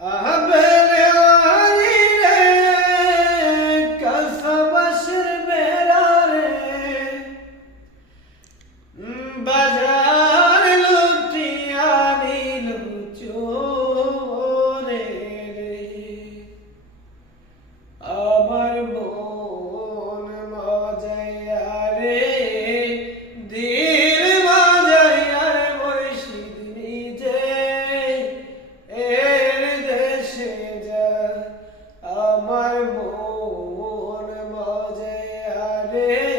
আহবেলে আরি রে কসবাসের বেড়া রে বাজার লুটিয়া নিল চোরে রে আমার মন মজাইয়া রে দিল মজাইয়া রে মুর্শিদ নিজে এর দেশে যায় আমার মন মজাইয়া রে